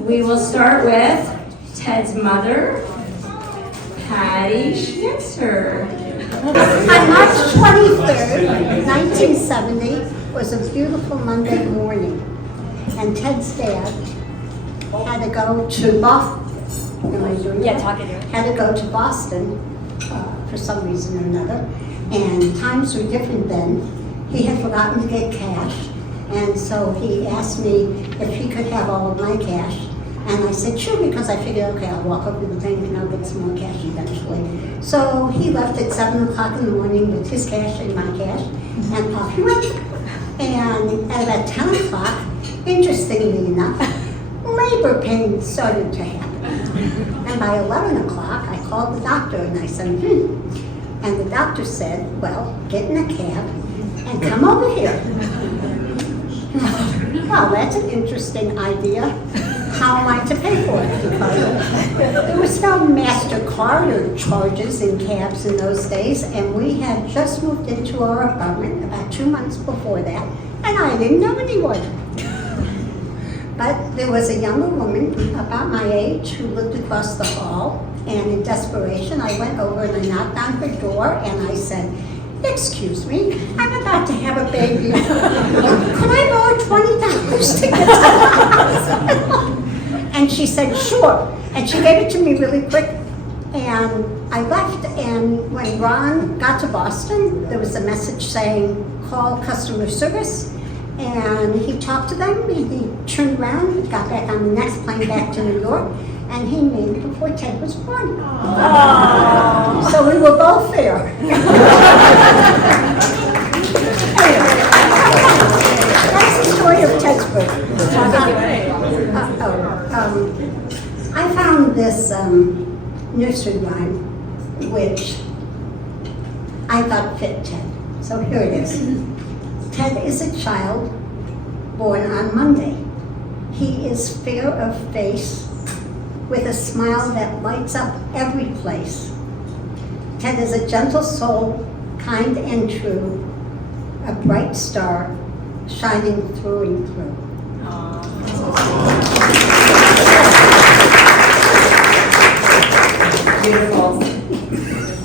We will start with Ted's mother, Patty Schnitzer. On March 23rd, 1970, was a beautiful Monday morning, and Ted's dad had to go to Boston. Had to go to Boston for some reason or another, and times were different then. He had forgotten to get cash, and so he asked me if he could have all of my cash. And I said, sure, because I figured, okay, I'll walk over to the bank and I'll get some more cash eventually. So he left at 7 o'clock in the morning with his cash and my cash, and off he went. And at about 10 o'clock, interestingly enough, labor pains started to happen. And by 11 o'clock, I called the doctor and I said, And the doctor said, well, get in a cab and come over here. Well, that's an interesting idea. How am I to pay for it? Because there was no MasterCard or charges in cabs in those days, and we had just moved into our apartment about 2 months before that, and I didn't know anyone. But there was a younger woman about my age who lived across the hall, and in desperation, I went over and I knocked on her door, and I said, excuse me, I'm about to have a baby. Could I borrow $20 to get to the hospital? And she said, sure. And she gave it to me really quick. And I left, and when Ron got to Boston, there was a message saying, call customer service. And he talked to them, and he turned around, got back on the next plane back to New York, and he made it before Ted was born. Aww. So we were both there. That's the story of Ted's birth. I found this nursery rhyme, which I thought fit Ted. So here it is. Ted is a child born on Monday. He is fair of face, with a smile that lights up every place. Ted is a gentle soul, kind and true, a bright star shining through and through. Beautiful.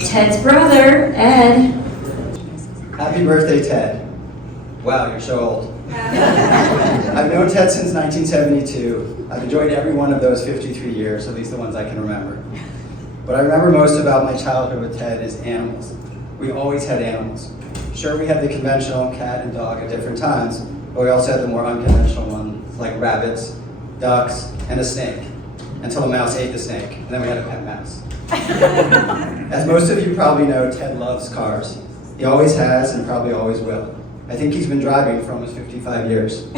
Ted's brother, Ed. Happy birthday, Ted. Wow, you're so old. I've known Ted since 1972. I've enjoyed every one of those 53 years, at least the ones I can remember. What I remember most about my childhood with Ted is animals. We always had animals. Sure, we had the conventional cat and dog at different times, but we also had the more unconventional ones, like rabbits, ducks, and a snake, until a mouse ate the snake, and then we had a pet mouse. As most of you probably know, Ted loves cars. He always has and probably always will. I think he's been driving for almost 55 years.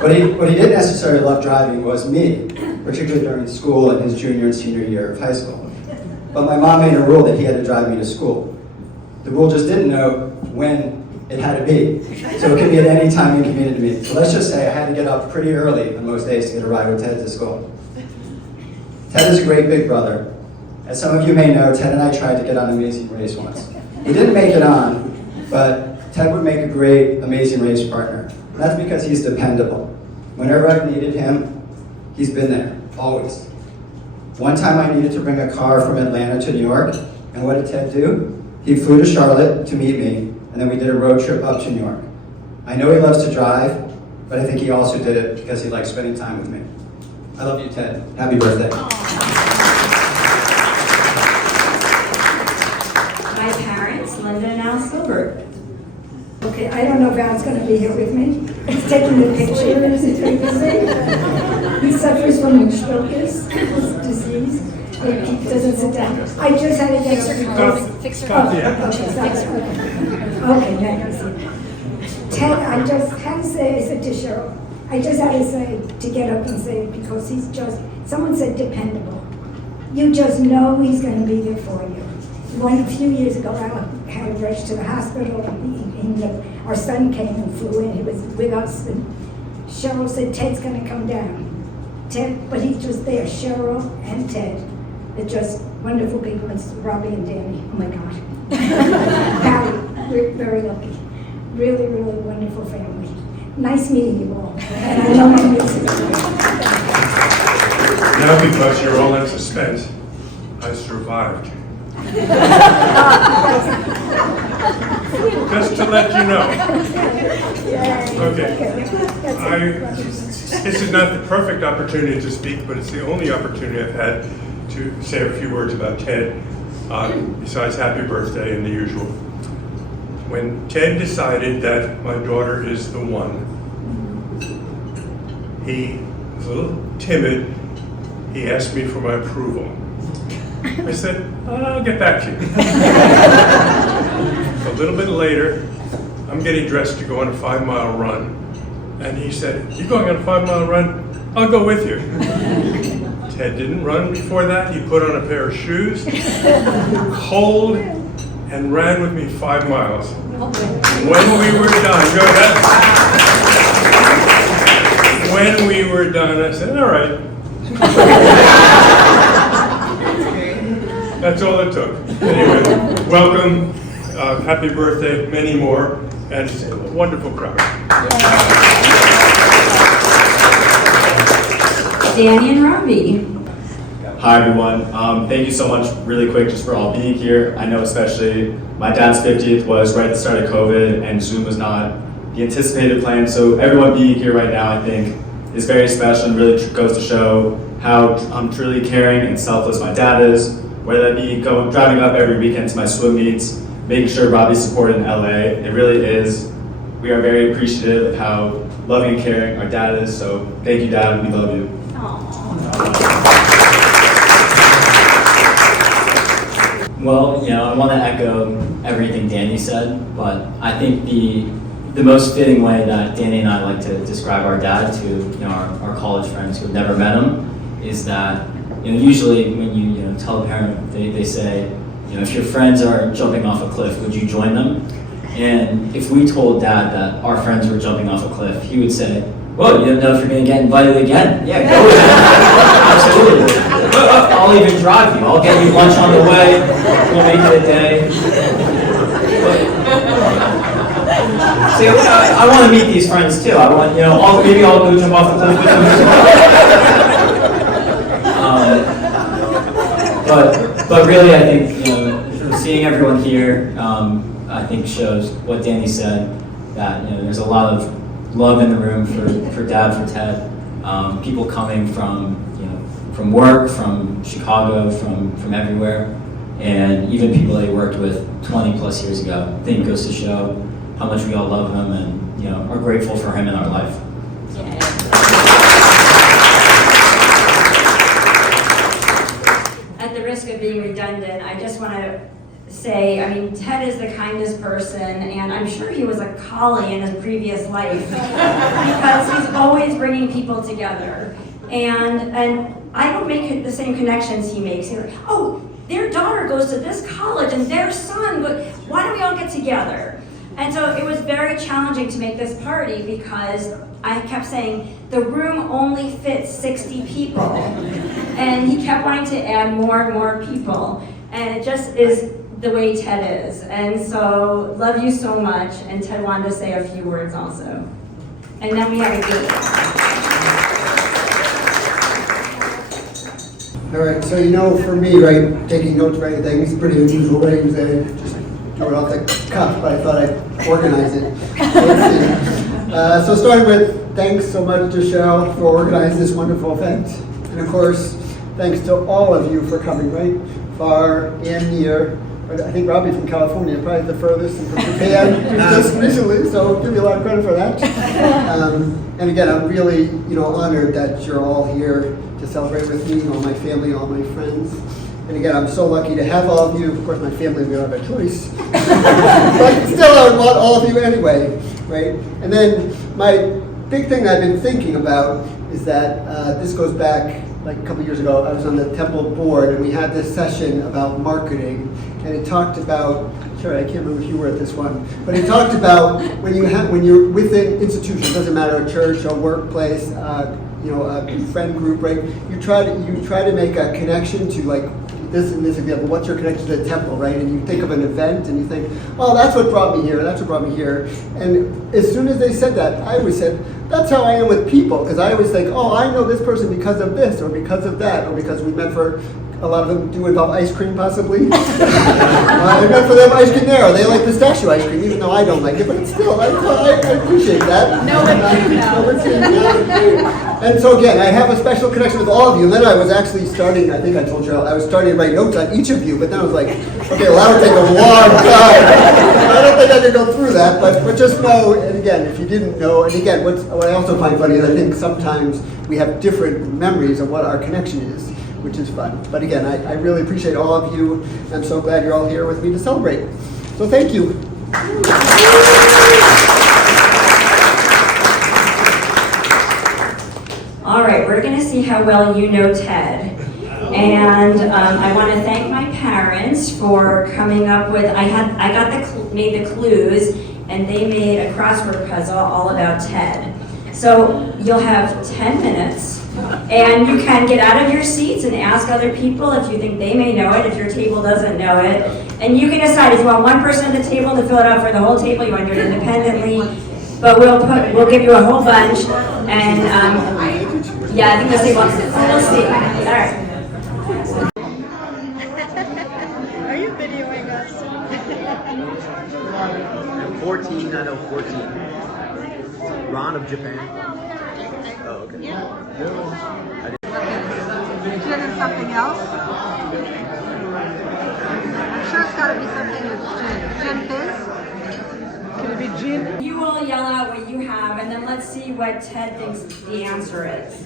What he didn't necessarily love driving was me, particularly during school and his junior and senior year of high school. But my mom made a rule that he had to drive me to school. The rule just didn't know when it had to be, so it could be at any time inconvenient to me. So let's just say I had to get up pretty early on most days to get a ride with Ted to school. Ted is a great big brother. As some of you may know, Ted and I tried to get on Amazing Race once. We didn't make it on, but Ted would make a great Amazing Race partner. And that's because he's dependable. Whenever I've needed him, he's been there, always. One time I needed to bring a car from Atlanta to New York, and what did Ted do? He flew to Charlotte to meet me, and then we did a road trip up to New York. I know he loves to drive, but I think he also did it because he likes spending time with me. I love you, Ted. Happy birthday. My parents, Linda and Al Silbert. Okay, I don't know if Al's going to be here with me. He's taking the pictures. He suffers from Stroke's disease. He doesn't sit down. I just had to get fix her up. Okay, thanks. Ted, I just had to say, I said to Cheryl, I just had to say, to get up and say it because he's just, someone said dependable. You just know he's going to be there for you. A few years ago, I had to rush to the hospital. Our son came and flew in. He was with us, and Cheryl said, Ted's going to come down. Ted, but he's just there. Cheryl and Ted, they're just wonderful people. It's Robbie and Danny. Oh my God. Patty, we're very lucky. Really, really wonderful family. nice meeting you all. And I know my nieces. Now, because you're all in suspense, I survived. Just to let you know. Okay. This is not the perfect opportunity to speak, but it's the only opportunity I've had to say a few words about Ted, besides happy birthday and the usual. When Ted decided that my daughter is the one, he was a little timid. He asked me for my approval. I said, I'll get back to you. A little bit later, I'm getting dressed to go on a 5-mile run. And he said, you going on a 5-mile run? I'll go with you. Ted didn't run before that. He put on a pair of shoes, cold, and ran with me 5 miles. When we were done, go ahead. When we were done, I said, all right. That's all it took. Anyway, welcome, happy birthday, many more, and it's a wonderful crowd. Danny and Robbie. Hi everyone. Thank you so much, really quick, just for all being here. I know especially my dad's 50th was right at the start of COVID, and Zoom was not the anticipated plan. So everyone being here right now, I think, is very special and really goes to show how truly caring and selfless my dad is. Whether that be driving up every weekend to my swim meets, making sure Robbie's supported in LA. It really is. We are very appreciative of how loving and caring our dad is. So thank you, Dad. We love you. Well, I want to echo everything Danny said, but I think the most fitting way that Danny and I like to describe our dad to our college friends who have never met him is that usually when you tell a parent, they say, if your friends are jumping off a cliff, would you join them? And if we told Dad that our friends were jumping off a cliff, he would say, well, you don't know if you're going to get invited again. Yeah, go ahead. Absolutely. I'll even drive you. I'll get you lunch on the way. We'll make it a day. See, I want to meet these friends too. I want, maybe I'll go jump off the cliff with them. But really, I think seeing everyone here, I think shows what Danny said, that there's a lot of love in the room for Dad, for Ted. People coming from work, from Chicago, from everywhere, and even people that he worked with 20 plus years ago. I think it goes to show how much we all love him and are grateful for him in our life. At the risk of being redundant, I just want to say, Ted is the kindest person, and I'm sure he was a collie in his previous life because he's always bringing people together. And I don't make the same connections he makes. He's like, oh, their daughter goes to this college, and their son, why don't we all get together? And so it was very challenging to make this party because I kept saying, the room only fits 60 people. And he kept wanting to add more and more people. And it just is the way Ted is. And so, love you so much. And Ted wanted to say a few words also. And then we have a game. All right, so for me, right, taking notes for anything is pretty unusual, right? Just throw it off the cuff, but I thought I'd organize it. So starting with, thanks so much to Cheryl for organizing this wonderful event. And of course, thanks to all of you for coming, right? Far and near. I think Robbie from California, probably the furthest, and from Japan just recently, so give you a lot of credit for that. And again, I'm really, honored that you're all here to celebrate with me, all my family, all my friends. And again, I'm so lucky to have all of you. Of course, my family, we don't have a choice. But still, I want all of you anyway, right? And then my big thing I've been thinking about is that this goes back like a couple years ago. I was on the Temple board, and we had this session about marketing. And it talked about, I can't remember if you were at this one, but it talked about when you're within institutions, doesn't matter, a church, a workplace, a friend group, right? You try to make a connection to this and this example, what's your connection to the temple, right? And you think of an event and you think, oh, that's what brought me here, that's what brought me here. And as soon as they said that, I always said, that's how I am with people, because I always think, oh, I know this person because of this, or because of that, or because we met for, a lot of them do involve ice cream possibly. I met for them ice cream there, or they like pistachio ice cream, even though I don't like it, but still, I appreciate that. No one do. And so again, I have a special connection with all of you, and then I was actually starting, I think I told you, I was starting to write notes on each of you, but then I was like, okay, well, that would take a long time. I don't think I could go through that, but just know, and again, if you didn't know, and again, what I also find funny is I think sometimes we have different memories of what our connection is, which is fun. But again, I really appreciate all of you. I'm so glad you're all here with me to celebrate. So thank you. All right, we're going to see how well you know Ted. And I want to thank my parents for coming up with, made the clues, and they made a crossword puzzle all about Ted. So you'll have 10 minutes, and you can get out of your seats and ask other people if you think they may know it, if your table doesn't know it. And you can decide if you want one person at the table to fill it out for the whole table, you want to do it independently. But we'll give you a whole bunch, and yeah, I think we'll see. We'll see. All right. Are you videoing us? 14, I know 14. Ron of Japan. Oh, okay. Gin and something else? I'm sure it's got to be something with gin. Gin fizz? Can it be gin? You will yell out what you have, and then let's see what Ted thinks the answer is.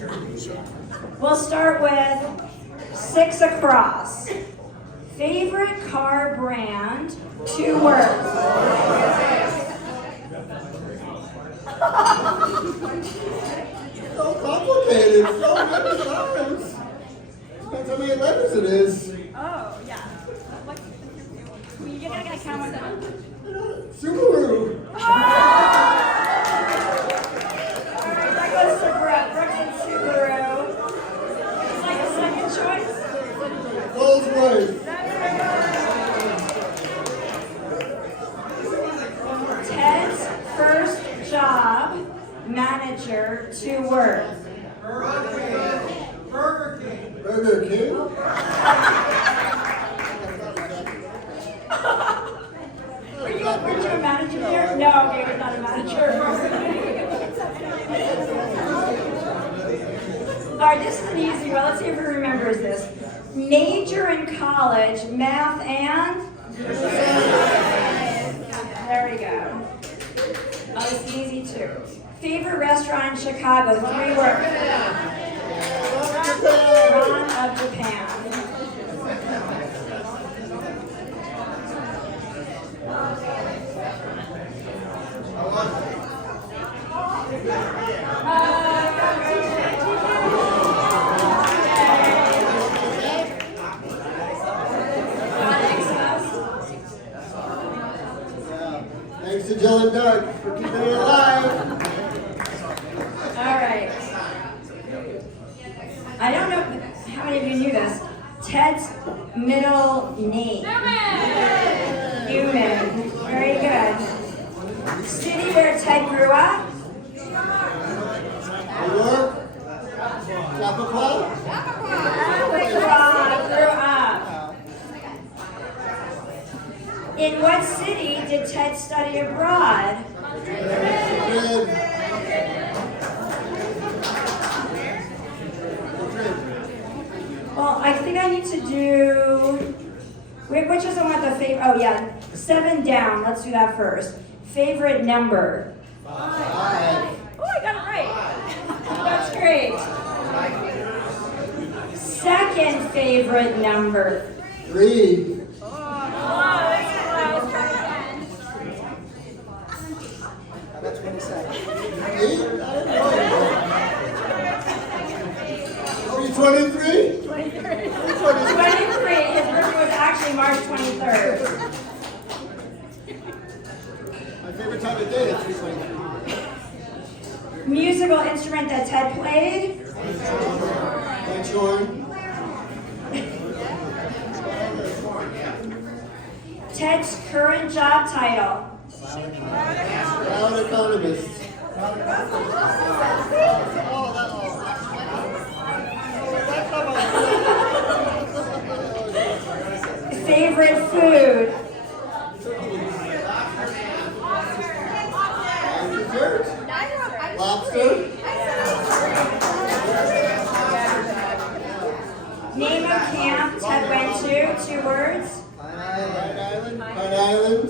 We'll start with 6 across. Favorite car brand, 2 words. So complicated, so many letters. Depends how many letters it is. Oh, yeah. You're gonna count them. Subaru. Alright, that goes to Brooke. Brooke and Subaru. It's like a second choice. Rolls Royce. Ted's first job, manager, 2 words. Burger King. Were you a manager there? No, okay, we're not a manager. Alright, this is an easy one. Let's see if he remembers this. Major in college, math and? There we go. Oh, this is easy too. Favorite restaurant in Chicago, 3 words. Ron of Japan. Thanks to Jill and Doug for keeping it alive. All right. I don't know how many of you knew this. Ted's middle name. Newman. Very good. City where Ted grew up. New York. Chappaqua. Grew up. In what city did Ted study abroad? Well, I think I need to do. Wait, which is the one with the favorite? Oh, yeah. 7 down. Let's do that first. Favorite number? 5. Oh, I got it right. That's great. Second favorite number? 3. That's 27. 8? Are you 23? 23. His birthday was actually March 23rd. My favorite time of day is 3:23. Musical instrument that Ted played? Thanks, Sean. Ted's current job title. Proud economist. Favorite food. Dessert? Lobster? Name of camp Ted went to. 2 words. Pine Island?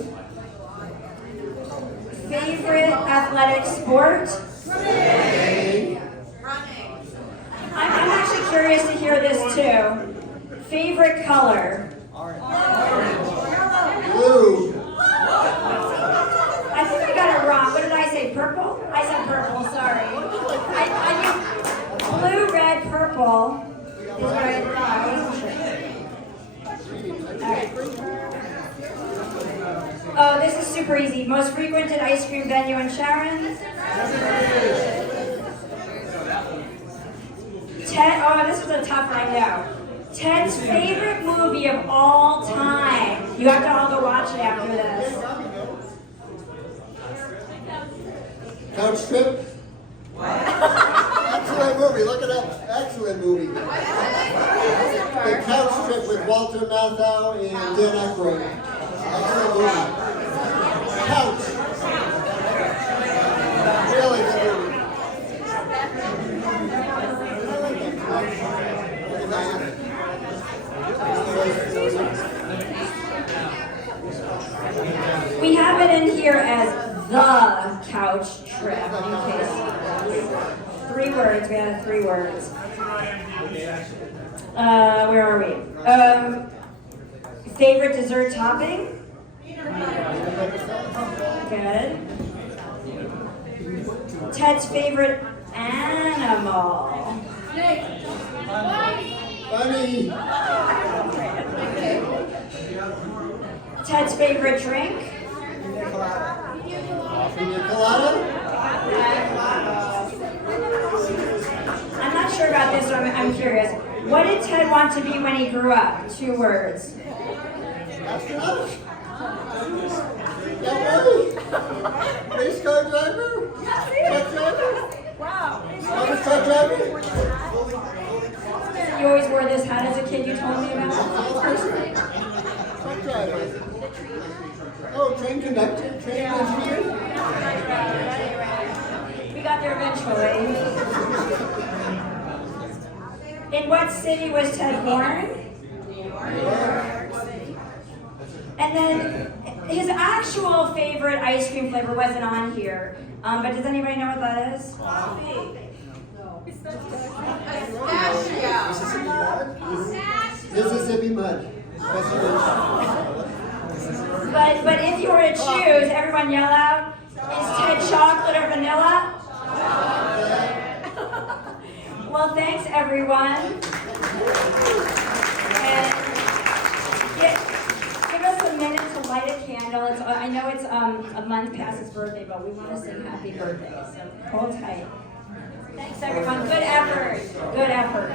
Favorite athletic sport. I'm actually curious to hear this too. Favorite color. Blue. I think I got it wrong. What did I say? Purple? I said purple, sorry. Blue, red, purple is what I thought. Alright. Oh, this is super easy. Most frequented ice cream venue in Sharon? Ted, oh, this is a tough one, I know. Ted's favorite movie of all time. You have to all go watch it after this. Couch Trip? Excellent movie, look it up. Excellent movie. The Couch Trip with Walter Matthau and Dan Aykroyd. Excellent movie. Couch. Really good movie. We have it in here as the couch trip. In case. 3 words. We have 3 words. Where are we? Favorite dessert topping? Good. Ted's favorite animal? Funny. Ted's favorite drink? Pina colada? I'm not sure about this, so I'm curious. What did Ted want to be when he grew up? 2 words. Astronaut? Yeah, really? Race car driver? Truck driver? Wow. Motor truck driver? You always wore this hat as a kid, you told me about? Truck driver. Oh, train conductor, train engineer? We got there eventually. In what city was Ted born? And then his actual favorite ice cream flavor wasn't on here, but does anybody know what that is? Mississippi Mud. But if you were to choose, everyone yell out, is Ted chocolate or vanilla? Well, thanks everyone. And give us a minute to light a candle. I know it's a month past his birthday, but we want to sing happy birthday, so hold tight. Thanks everyone, good effort, good effort.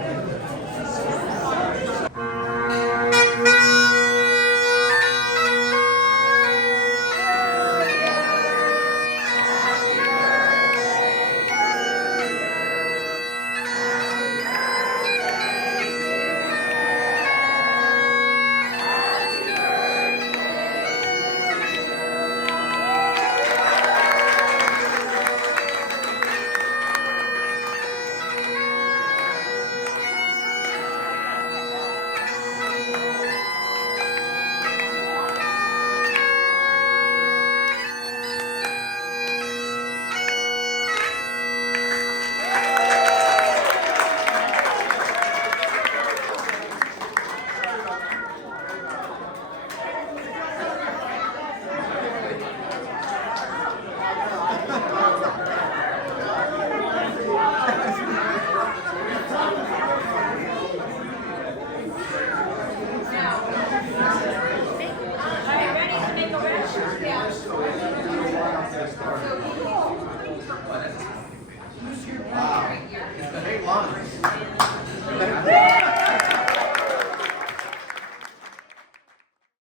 Wow. Hey, Lon.